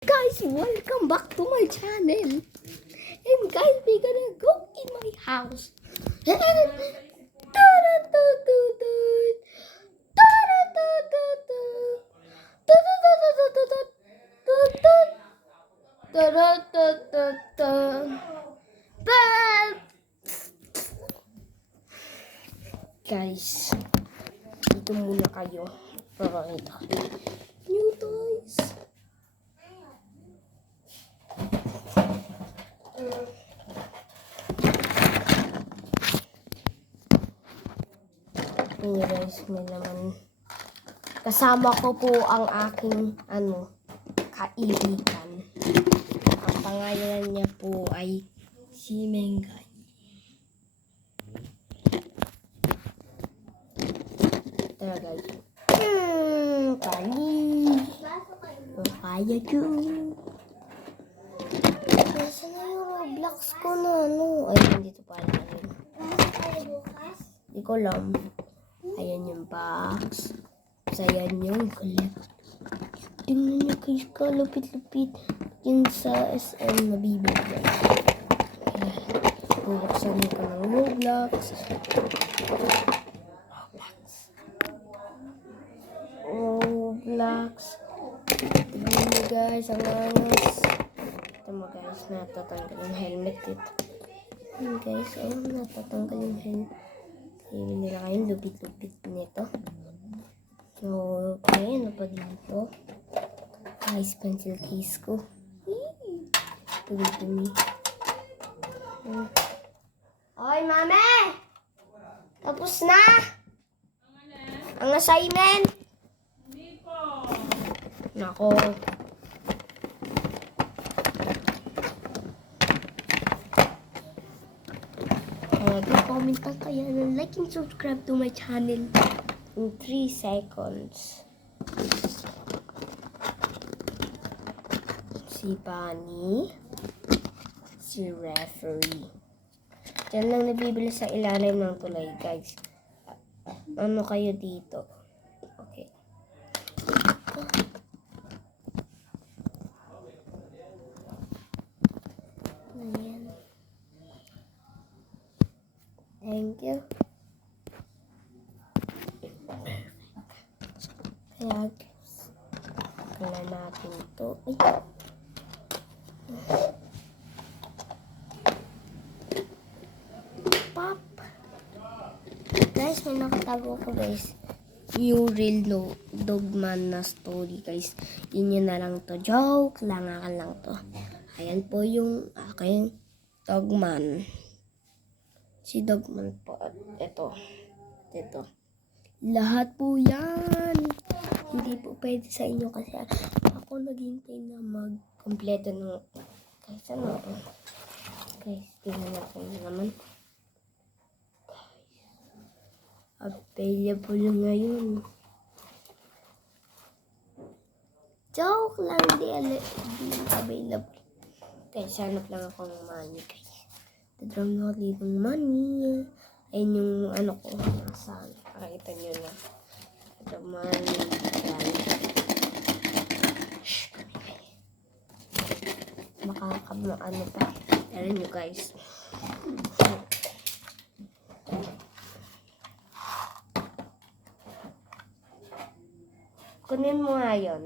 Guys, welcome back to my channel. And guys, we're gonna go in my house. Guys, dito muna kayo. Papakita ko. New toys. Hey guys, may naman. Kasama ko po ang aking kaibigan. Ang pangalan niya po ay si Mengay. Tara guys. Kali. Kaya ko. Nasa na yung Roblox ko na Ay, nandito pala. Hindi ko alam. Ayan yung box. Ayan yung collect. Tingnan nyo guys, kalupit-lupit. Yun sa SM na bibigyan. Bubuksan nyo ko ng Roblox. Roblox. Tingnan nyo guys, ang angas. Ito mo guys, natatanggal yung helmet dito. Ayan guys, natatanggal yung helmet. Hindi nila kayong lupit-lupit nito. So, okay, ano pa dito? Ice pencil case ko. Tumi-tumi. Oy, mame! Tapos na! Ang assignment! Hindi po. Nako. Comment lang kayo and like and subscribe to my channel in 3 seconds. Si Bunny, si Referee. Diyan lang nabibili sa ilalim ng tulay, guys. Ano kayo dito? Okay. Ayan. Thank you. Kaya natin ito. Ay. Pop. Guys, may nakatago ko guys. Yung real Dogman na story guys. Yun na lang to. Joke lang. Akan lang to. Ayan po yung aking Dogman. Si Dogman po. Ito. Lahat po yan. Hindi po pwede sa inyo kasi ako naghintay na mag-kompleto ng guys, ano? Guys, tingnan natin naman. Guys, available ngayon. Joke lang, di available. Guys, hanap lang ako ng money guys. Dadram na dito ng money. Ayun yung ko. Saan? Pakita nyo na. Ito money. Makakablaan pa. Ayan nyo guys. Kunin mo nga yun.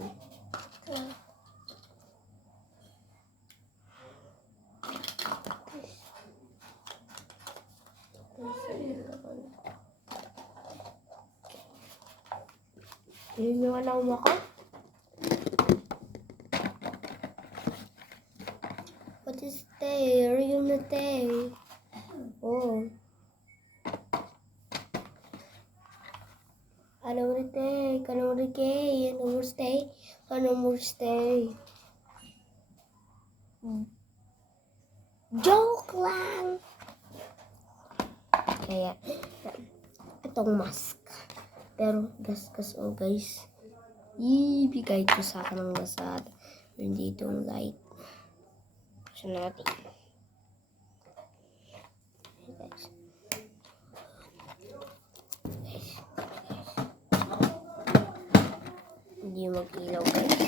Yun yung alam mo ko? What is there? Yun na there. Oh. Ano mo stay? Ano mo stay? Ano mo stay? Ano mo stay? Joke lang! Kaya, itong mask. Pero, gasgas guys. Ibigay ko sa akin ng Lazada. Hindi itong light. Gusto natin. Guys. Hindi mag-ilaw guys.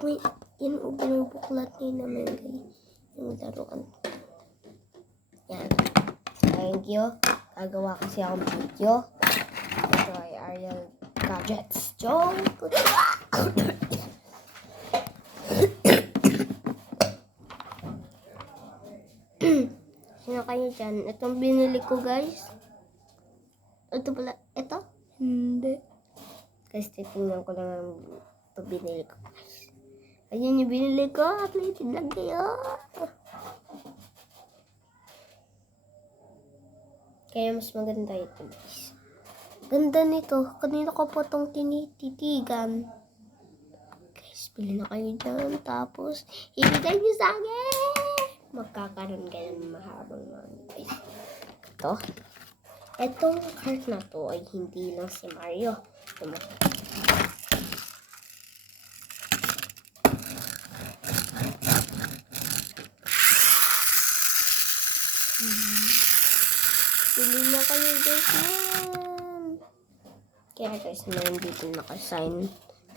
Uy, yan o, binubuklat niya naman guys. Yung laruan. Yan. Thank you. Gagawa kasi akong video. Ito ay Ariel Gadgets. Joke! Sino kayo dyan? Itong binili ko guys. Ito pala. Ito? Hindi. Guys, titingnan ko lang ito binili ko guys. Ayun yung binili ko. Updated lang kayo. Kaya mas maganda ito guys. Ganda nito. Kanina ko po itong tinititigan. Guys, bili na kayo dyan. Tapos, ibigay niyo sa akin. Magkakaroon ka ng mahabang mga guys. Ito. Itong card na to ay hindi lang si Mario. Bili na kayo guys yan. Kaya guys, meron dito nakasign.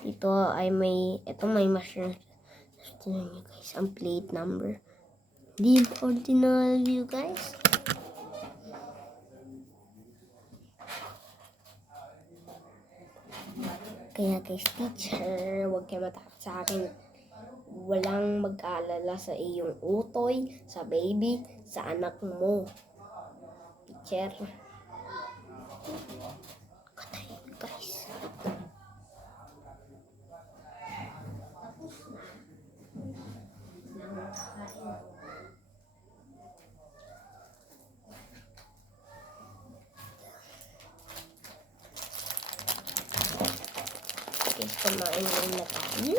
Dito ay may, ito may machine. Tignan nyo guys, ang plate number. Hindi original view guys. Kaya guys, teacher, huwag kayo matakot sa akin. Walang mag-aalala sa iyong utoy, sa baby, sa anak mo. Teacher. Katay, guys. Guys, kumain na tayo.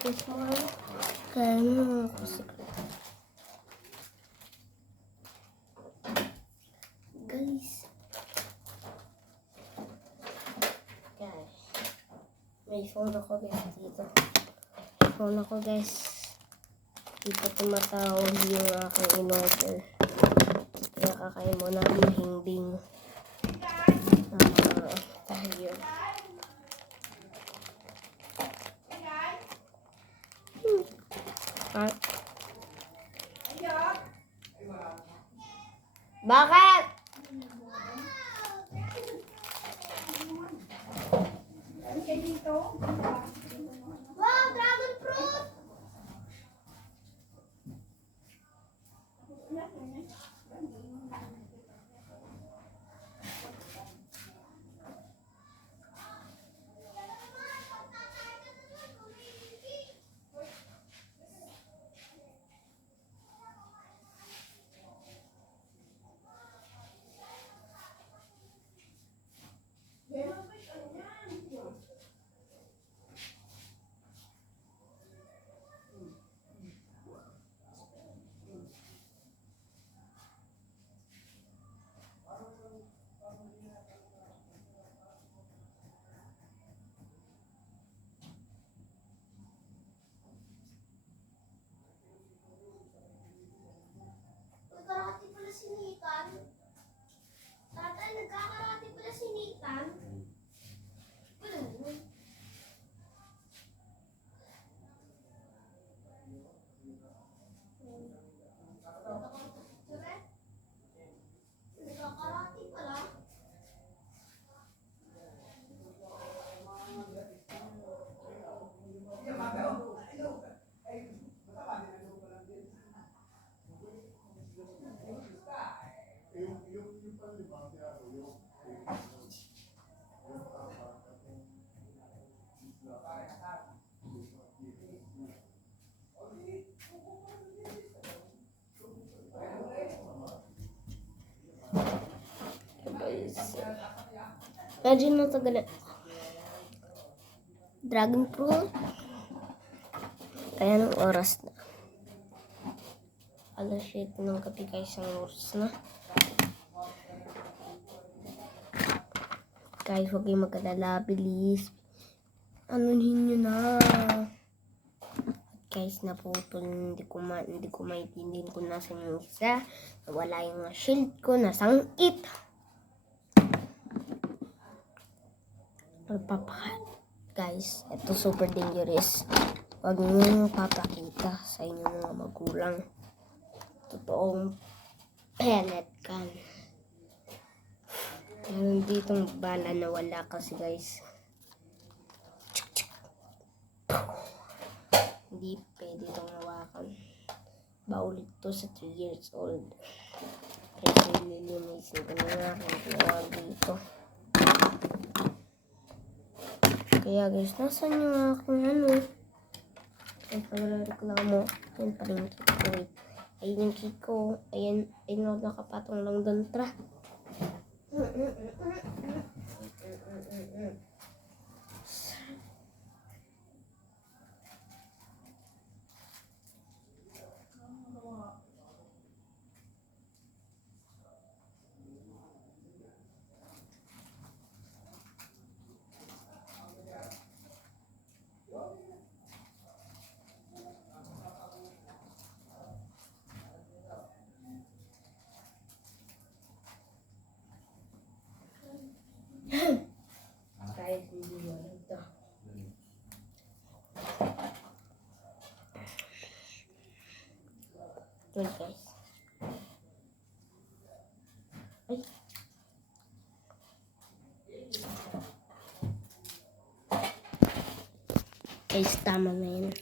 Guys, kaya naman ako sa guys. Guys. May phone ako guys dito. Phone ako guys. Dito tumatawag yung aking in-order. Kaya kakain mo na mahimbing. Tayo. Bakit? Wow, dragon fruit! Nagkarati pala si Nathan. Tatay, nagkakarati pala si Nathan. Nagkakarati pala. Imagine mo ito ganun. Dragon fruit. Kaya ng oras na. Alas 7 ng gabi guys, isang oras na. Guys, huwag kayong mag-alala. Bilis. Anuhin nyo na. Guys, naputol. Hindi ko maintindihan kung nasa yung isa. Nawala yung shield ko. Nasangkit. Guys, ito super dangerous. Huwag niyo papakita sa inyong mga magulang. Totoong pellet gun. Meron ditong bala na wala kasi guys. Hindi pwede itong hawakan. Bawal ito sa 3 years old. Kaya nililinisin ko na aking ginawa dito. Kaya guys, nasan yung aking yung pagreklamo. Yan pa rin yung cake ko. Ayun yung cake ko. Ayun nakapatong lang doon. Tara. Guys, hindi mo ito. Yun guys. Ay. Guys, tama na yun.